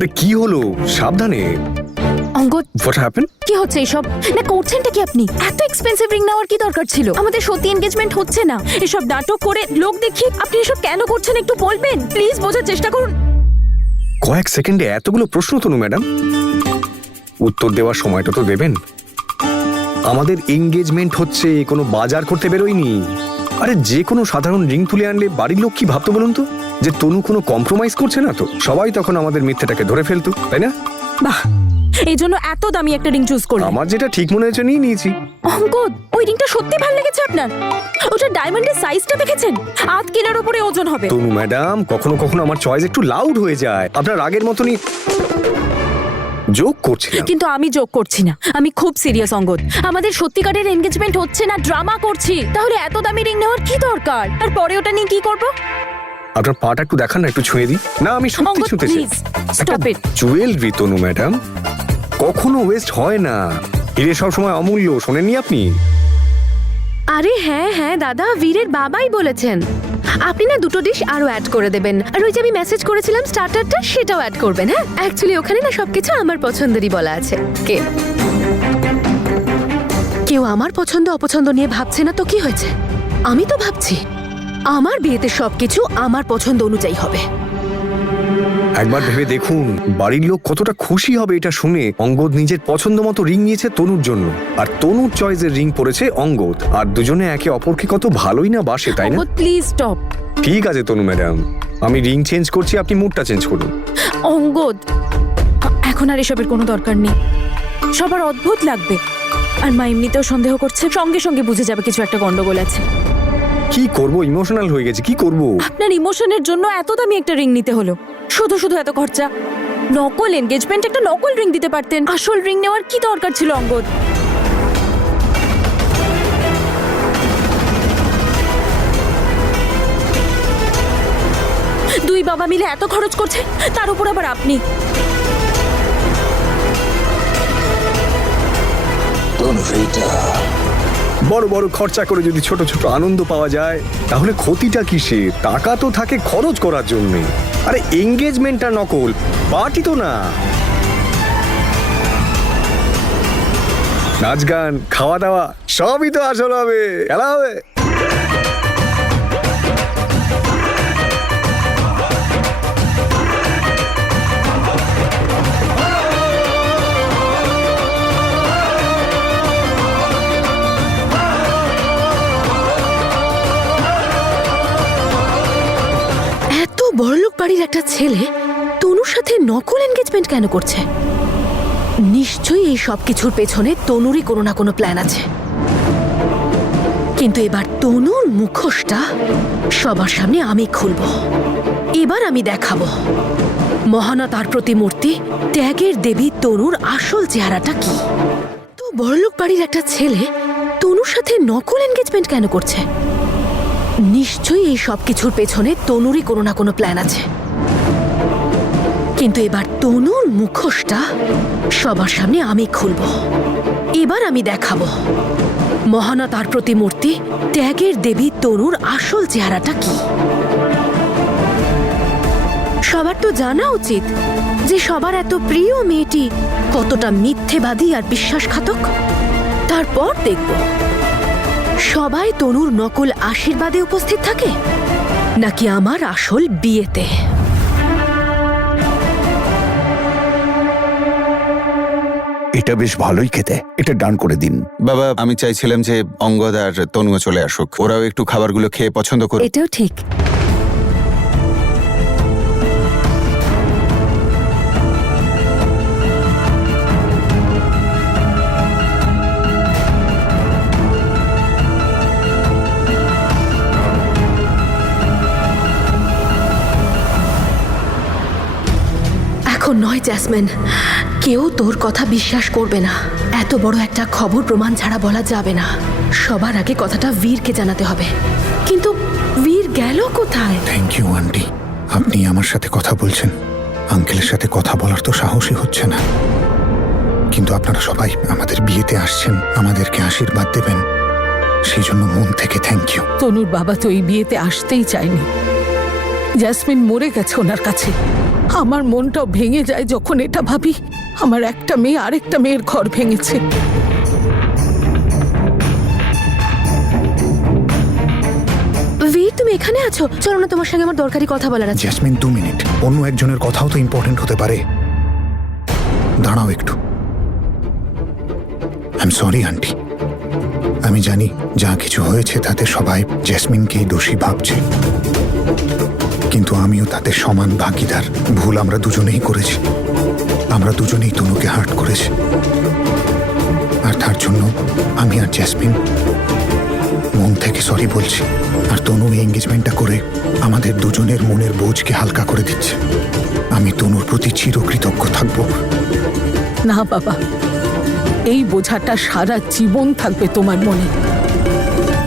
আরে কি হলো? সাবধানে। Angad, what happen? কি হচ্ছে এসব? না করছেনটা কি আপনি? এত এক্সপেন্সিভ রিং নেওয়ার কি দরকার ছিল? আমাদের সত্যি এনগেজমেন্ট হচ্ছে না, এসব নাটক করে লোক দেখি আপনি এসব কেন করছেন একটু বলবেন প্লিজ, বোঝার চেষ্টা করুন। কয়েক সেকেন্ডে এতগুলো প্রশ্ন তনু ম্যাডাম, উত্তর দেওয়ার সময়টা তো দেবেন। আমাদের এনগেজমেন্ট হচ্ছে, কোনো বাজার করতে বেরোয়নি। আরে যে কোনো সাধারণ রিং তুলে আনলে বাড়ির লোক কি ভাবতো বলুন তো? যে তনু কোনো কম্প্রোমাইজ করছে না তো? সবাই তখন আমাদের মিথ্যেটাকে ধরে ফেলতো, তাই না? বাহ, এই জন্য এত দামি একটা রিং চুজ করলাম। আমার যেটা ঠিক মনে হয়েছে নিয়ে নিয়েছি। অঙ্গদ, ওই রিংটা সত্যি ভালো লেগেছে আপনার? ওটা ডায়মন্ডের সাইজটা দেখেছেন? 8 কিলোর উপরে ওজন হবে। তনু ম্যাডাম, কখনো কখনো আমার চয়েস একটু লাউড হয়ে যায়। আপনার আগের মতনই জোক করছিলাম। কিন্তু আমি জোক করছি না, আমি খুব সিরিয়াস অঙ্গদ। আমাদের সত্যিকারের এনগেজমেন্ট হচ্ছে না, ড্রামা করছি। তাহলে এত দামি রিং নেওয়ার কি দরকার? আর পরে ওটা নিয়ে কি করব? আপনার পাটা একটু দেখান না, একটু ছুঁয়ে দিই না। আমি সত্যি অঙ্গদ, ছুঁতে চাই। Please stop it. Jewellery Tanu madam কখনো ওয়েস্ট হয় না। হিরে সব সময় অমূল্য, শোনেননি আপনি? আরে হ্যাঁ হ্যাঁ দাদা, বীরের বাবাই বলেছেন আপনি না 2টো ডিশ আরো অ্যাড করে দেবেন। আর ওই যে আমি মেসেজ করেছিলাম স্টার্টারটা, সেটাও অ্যাড করবেন। হ্যাঁ, অ্যাকচুয়ালি ওখানে না সবকিছু আমার পছন্দেরই বলা আছে। কেউ আমার পছন্দ অপছন্দ নিয়ে ভাবছে না তো কি হয়েছে? আমি তো ভাবছি আমার বিয়েতে সবকিছু আমার পছন্দ অনুযায়ী হবে। একবার ভেবে দেখুন বাড়ির লোক কতটা খুশি হবে এটা শুনে। অঙ্গদ নিজের পছন্দ মতো রিং নিয়েছে তনুর জন্য, আর তনুর চয়েসের রিং পরেছে অঙ্গদ। আর দুজনে একে অপরকে কত ভালোই না বাসে, তাই না? Angad, please stop. ঠিক আছে তনু ম্যাডাম, আমি রিং চেঞ্জ করছি, আপনি মুডটা চেঞ্জ করুন। অঙ্গদ, এখন আর এসবের কোনো দরকার নেই। সবার অদ্ভুত লাগবে। আর মা এমনিতেও সন্দেহ করছে, সঙ্গে সঙ্গে বুঝে যাবে কিছু একটা গন্ডগোল আছে। কি করব, ইমোশনাল হয়ে গেছি, কি করব? আপনার ইমোশনের জন্য এত দামি একটা রিং নিতে হলো, শুধু শুধু এত খরচা। নকল এনগেজমেন্ট, একটা নকল রিং দিতে পারতেন। আসল রিং নেওয়ার কি দরকার ছিল অঙ্গদ? দুই বাবা মিলে এত খরচ করছে, তার উপর আবার আপনি। বড় বড় খরচা করে যদি ছোট ছোট আনন্দ পাওয়া যায়, তাহলে ক্ষতিটা কিসে? টাকা তো থাকে খরচ করার জন্য। আরে এঙ্গেজমেন্টটা নকল, পার্টি তো না। নাচ গান খাওয়া দাওয়া সবই তো আসল হবে, খেলা হবে। এত বড়লোক বাড়ির একটা ছেলে তনুর সাথে নকল এনগেজমেন্ট কেন করছে? নিশ্চয়ই এই সব কিছুর পেছনে তনুরই কোনো না কোনো প্ল্যান আছে। কিন্তু এবার তনুর মুখোশটা সবার সামনে আমি খুলব। এবার আমি দেখাবো মহানা তার প্রতিমূর্তি ত্যাগের দেবী তনুর আসল চেহারাটা কি। তো বড়লোক বাড়ির একটা ছেলে তনুর সাথে নকল এনগেজমেন্ট কেন করছে? নিশ্চয়ই এই সব কিছুর পেছনে তনুরই কোনো না কোনো প্ল্যান আছে। কিন্তু এবার তনুর মুখোশটা সবার সামনে আমি খুলব। এবার আমি দেখাবো মহানা তার প্রতিমূর্তি ত্যাগের দেবী তনুর আসল চেহারাটা কি। সবার তো জানা উচিত যে সবার এত প্রিয় মেয়েটি কতটা মিথ্যেবাদী আর বিশ্বাসঘাতক। তারপর দেখব সবাই তনুর নকল আশীর্বাদে উপস্থিত থাকে নাকি আমার আসল বিয়েতে। এটা বেশ ভালোই খেতে, এটা ডান করে দিন। বাবা, আমি চাইছিলাম যে অঙ্গদ আর তনুও চলে আসুক, ওরাও একটু খাবারগুলো খেয়ে পছন্দ করুক। এটাও ঠিক। এখন নয় জ্যাসমিন, কেউ তোর কথা বিশ্বাস করবে না। এত বড় একটা খবর প্রমাণ ছাড়া বলা যাবে না। সবার আগে কথাটা বীরকে জানাতে হবে। কিন্তু বীর গেল কোথায়? থ্যাংক ইউ আন্টি, আপনি আমার সাথে কথা বলছেন। আঙ্কেলের সাথে কথা বলার তো সাহসই হচ্ছে না। কিন্তু আপনারা সবাই আমাদের বিয়েতে আসছেন, আমাদেরকে আশীর্বাদ দেবেন, সেই জন্য মন থেকে থ্যাংক ইউ। তনুর বাবা তো এই বিয়েতে আসতেই চায়নি। জ্যাসমিন মরে গেছে ওনার কাছে। আমার মনটাও ভেঙে যায় যখন এটা ভাবি আমার একটা মেয়ে আরেকটা মেয়ের ঘর ভেঙেছে। বীর, তুমি এখানে আছো? চলো না, তোমার সঙ্গে আমার দরকারি কথা বলার আছে। Jasmine, 2 minute. অন্য একজনের কথাও তো ইম্পর্টেন্ট হতে পারে। দাঁড়াও একটু। I am sorry aunty. আমি জানি যা কিছু হয়েছে তাতে সবাই জেসমিনকেই দোষী ভাবছে, কিন্তু আমিও তাদের সমান ভাগিদার। ভুল আমরা দুজনেই করেছি। আমরা দুজনেই তনুকে হার্ট করেছি, আর তার জন্য আমি আর জেসমিন মন থেকে সরি বলছি। আর তনু এই এঙ্গেজমেন্টটা করে আমাদের দুজনের মনের বোঝকে হালকা করে দিচ্ছে। আমি তনুর প্রতি চিরকৃতজ্ঞ থাকবো। না বাবা, এই বোঝাটা সারা জীবন থাকবে তোমার মনে।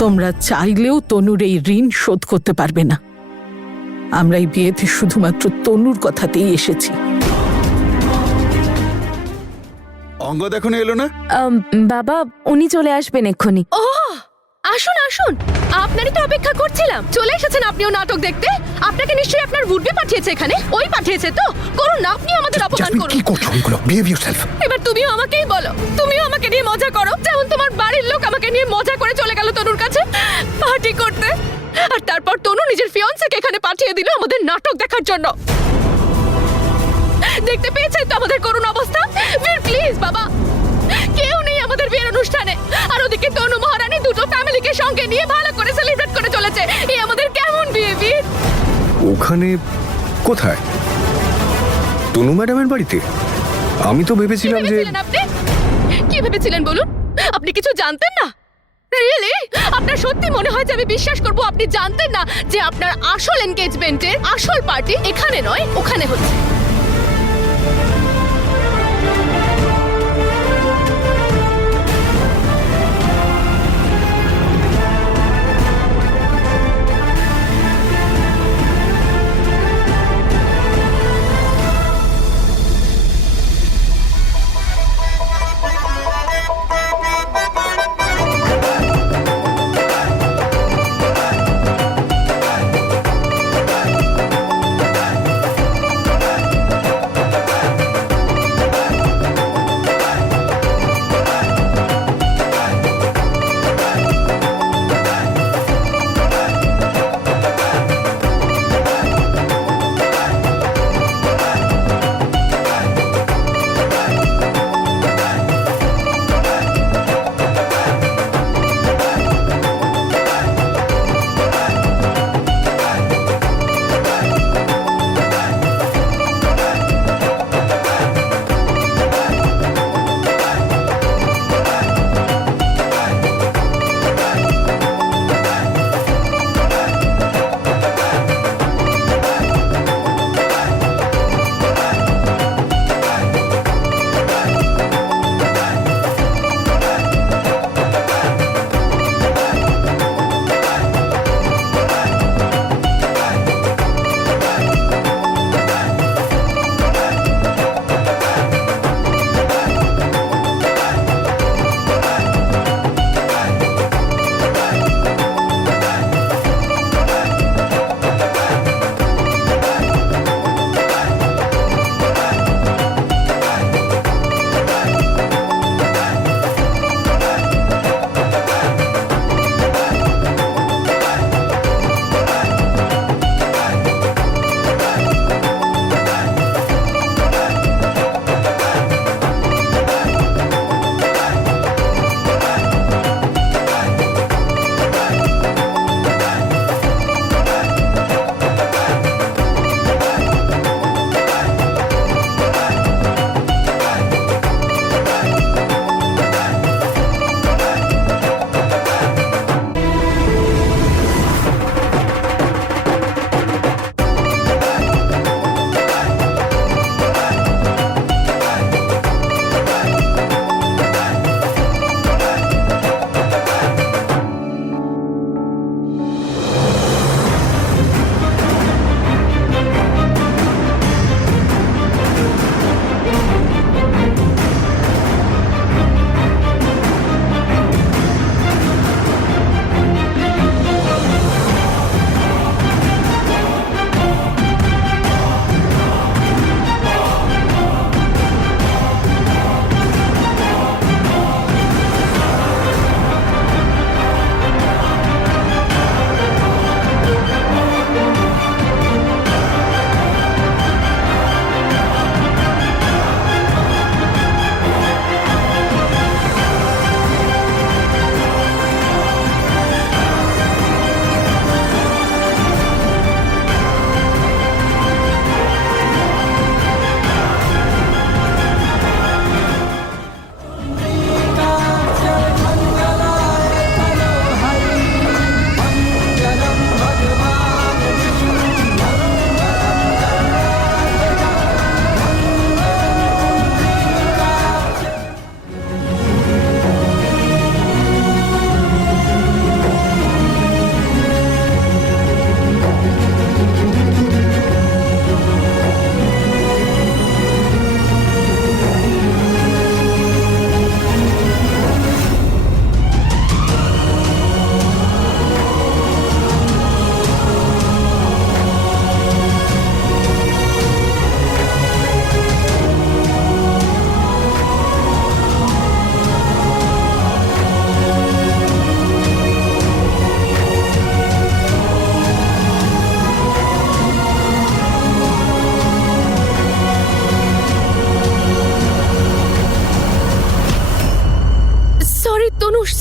তোমরা চাইলেও তনুর এই ঋণ শোধ করতে পারবে না। আমরা এই বিয়েতে শুধুমাত্র তনুর কথাতেই এসেছি। অঙ্গদ এখনো এলো না? বাবা, উনি চলে আসবেন এক্ষুনি। ও আসুন আসুন, আপনারই তো অপেক্ষা করছিলাম। চলে এসেছেন আপনিও নাটক দেখতে? আপনাকে নিশ্চয়ই আপনার বুডবি পাঠিয়েছে এখানে। ওই পাঠিয়েছে তো? করুন না, আপনি আমাদের অপমান জেসমিন, করুন। কি করছো এগুলো? Behave yourself. এবার তুমিও আমাকেই বলো, তুমিও আমাকে নিয়ে মজা করো যেমন তোমার বাড়ির লোক আমাকে নিয়ে মজা করে চলে গেল তনুর কাছে পার্টি করতে। আর তারপর তনু নিজের ফিয়ান্সেকে এখানে পাঠিয়ে দিল আমাদের নাটক দেখার জন্য। দেখতে পেয়েছেন তো আমাদের করুণ অবস্থা? প্লিজ বাবা, কেউ নেই আমাদের বিয়ের অনুষ্ঠানে, আর ওদিকে তনু মহারানী দুটো ফ্যামিলিকে সঙ্গে নিয়ে ভালো করে সেলিব্রেট করে চলেছে। এই আমাদের কেমন বিয়ে? বীর, ওখানে কোথায়? তনু ম্যাডামের বাড়িতে? আমি তো ভেবেছিলাম যে ভেবেছিলেন আপনি? কি ভেবেছিলেন বলুন? আপনি কিছু জানতেন না? রিয়েলি? আপনার সত্যি মনে হয় যে আমি বিশ্বাস করব আপনি জানতেন না যে আপনার আসল এনগেজমেন্টের আসল পার্টি এখানে নয় ওখানে হচ্ছে?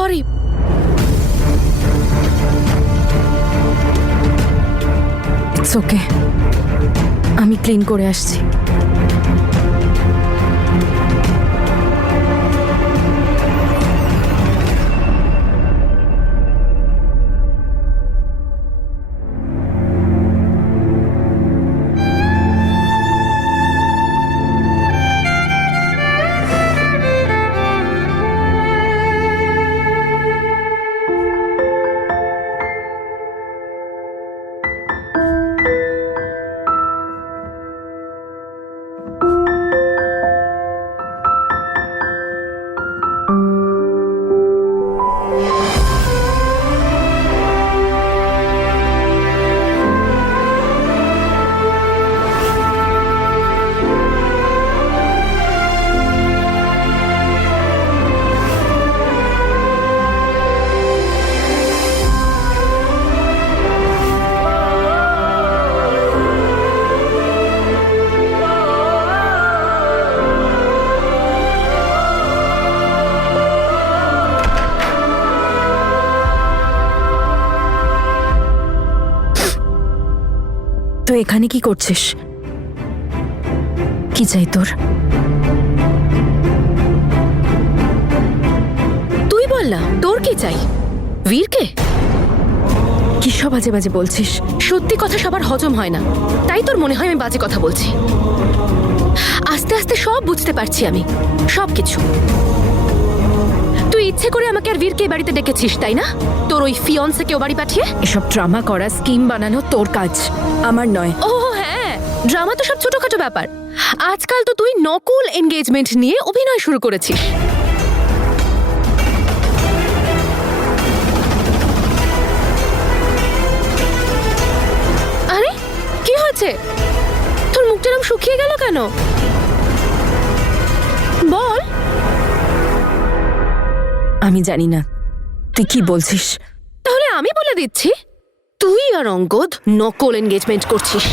সরি। ইটস ওকে, আমি ক্লিন করে আসছি। তো এখানে কি করছিস? কি চাই তোর? তুই বল না, তোর কি চাই? বীরকে? কি সব বাজে বাজে বলছিস? সত্যি কথা সবার হজম হয় না, তাই তোর মনে হয় আমি বাজে কথা বলছি। আস্তে আস্তে সব বুঝতে পারছি আমি, সবকিছু। তুই ইচ্ছে করে আমাকে আর বীরকে এই বাড়িতে ডেকেছিস, তাই না? তোর ওই ফিয়ন্সেকে ও বাড়ি পাঠিয়ে? এসব ড্রামা করা, স্কিম বানানো তোর কাজ, আমার নয়। ও হ্যাঁ, ড্রামা তো সব ছোটখাটো ব্যাপার। আজকাল তো তুই নকল এনগেজমেন্ট নিয়ে অভিনয় শুরু করেছিস। আরে কি হয়েছে? তোর মুখটা এরকম শুকিয়ে গেল কেন? বল। আমি জানি না তুই কি বলছিস। তাহলে আমি বলে দিচ্ছি, তুই আর অঙ্গদ নকল এনগেজমেন্ট করছিস।